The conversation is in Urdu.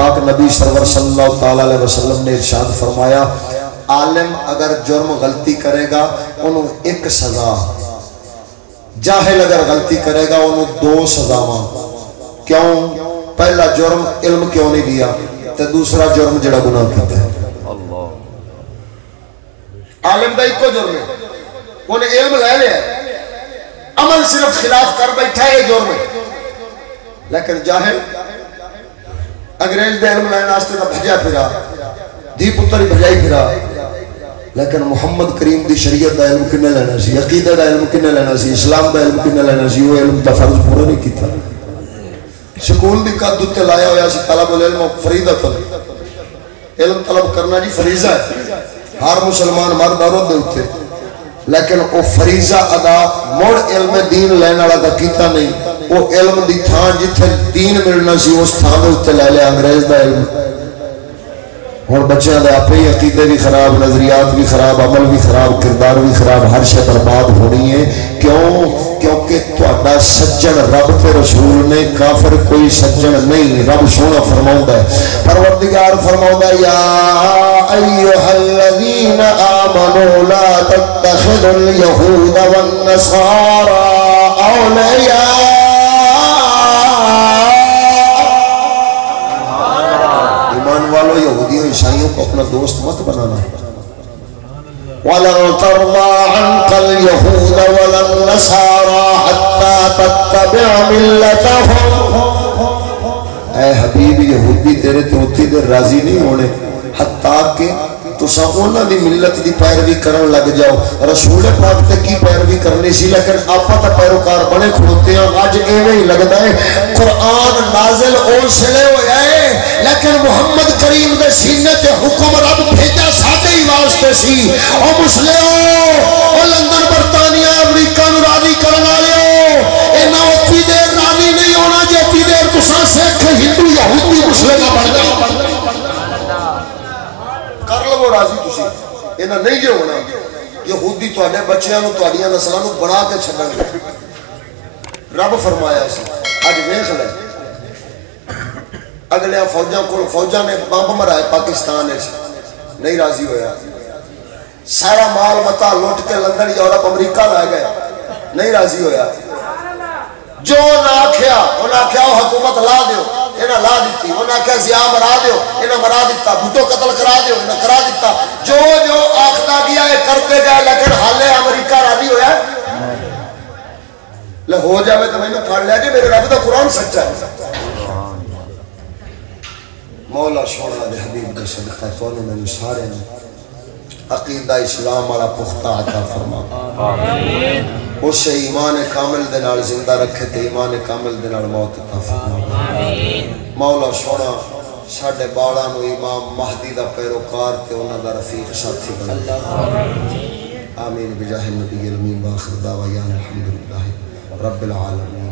پاک نبی سرور صلی اللہ تعالی علیہ وسلم نے ارشاد فرمایا عالم اگر جرم غلطی کرے گا انہوں ایک سزا، جاہل اگر غلطی کرے گا انہوں 2 سزاواں۔ کیوں؟ پہلا جرم علم کیوں نہیں دیا تے دوسرا جرم جڑا گناہ کیتا ہے۔ عالم دا ایک کو جرم ہے، انہیں علم لے لیا عمل صرف خلاف کر بیٹھا ہے، یہ جرم ہے۔ لیکن جاہل انگریز دے علم لینے واسطے دا بھجا پھرا، دی پتر ہی بھجائی پھرا، لیکن محمد کریم دی شریعت دا علم کنے لینا سی، عقیدہ دا علم کنے لینا سی، اسلام دا علم کنے لینا سی، وہ علم دا فرض پورا نہیں کیتا۔ سکول دی قد تے لایا ہویا سی طلب العلم فریضۃ، علم طلب کرنا جی فریضہ ہے، ہر مسلمان مرد عورت دے اوتے، لیکن وہ فریضہ ادا مڑ علم دین لین والا دا کیتا نہیں، وہ علم دی تھان جتھے دین ملنا سی اس تھان دے اوتے لے لیا انگریز دا علم۔ اور بچے دے آپ ہی عقیدے بھی خراب، نظریات بھی خراب، عمل بھی خراب، کردار بھی خراب، ہر شے برباد ہونی ہے۔ کیوں؟ کیونکہ تہاڈا سجن رب تے رسول نے، کافر کوئی سجن نہیں۔ رب سونا فرماؤندا ہے، پروردگار فرماؤندا ہے یا ایھا الذین آمنوا لا تتخذوا اليهود والنصارى اولیاء۔ یہودیوں عیسائیوں کو اپنا دوست مت بنانا۔ وَلَن تَرْضَىٰ عَنْكَ الْيَهُودَ وَلَا النَّصَارَىٰ حَتَّىٰ تَتَّبِعَ مِلَّتَهُمْ۔ اے حبیب یہودی تیرے توتی دے راضی نہیں ہونے حتیٰ کہ تساں انہاں دی ملت دی پیروی کرن لگ جاؤ۔ رسول پاک تے کی پیروی کرنی سی، لیکن آپا تے پیروکار بنے کھڑوتے ہیں۔ اج ایویں ہی لگدا ہے قرآن نازل اس لیے ہویا ہے، لیکن محمد کریم دے سینے تے حکم رب بھیجا ساڈے ہی واسطے سی۔ او مسلمو، او لندن برطانیہ امریکہ نو راضی کرن والےو، انہاں اوتھی دیر راضی نہیں ہونا جیتی دیر تساں سکھ ہندو یہودی مسلم بن جاؤ۔ کر لو راضی تسی، انہاں نہیں جو ہونا یہودی تواڈے بچیاں نو تواڈیاں نسلاں نو بنا کے چھڈن گے۔ رب فرمایا سی اج ویکھ لے اگلے فوجاں نے بمب مرائے پاکستان نہیں راضی ہویا، سارا مال متا لوٹ کے لندن یورپ امریکہ لے گئے، نہیں راضی ہویا۔ جو نہ آکھیا انہاں آکھیا حکومت لا دیو، انہاں لا دیتی، انہاں آکھیا ضیاء مرا دیو، انہاں مرا دیتا، بھٹو قتل کرا دیو، انہاں کرا دیتا۔ جو جو آکھتا گیا ہے کرتے گئے، لیکن حالے امریکہ راضی ہویا لے ہو جاوے تو میں نے پڑھ لیا کہ میرے رب دا قرآن سچا ہے۔ مولا سونا دے حبیب دے صدقہ تانوں میں سارے عقیدہ اسلام والا پختہ عطا فرما، اسے ایمان کامل دے نال زندہ رکھے تے ایمان کامل دے نال موت عطا فرما۔ مولا سونا ساڈے باڑاں نو امام مہدی دا پیروکار تے انہاں دا رفیق ساتھی بنا۔ آمین بجاہ النبی الامین، وآخر دعوانا الحمدللہ رب العالمین۔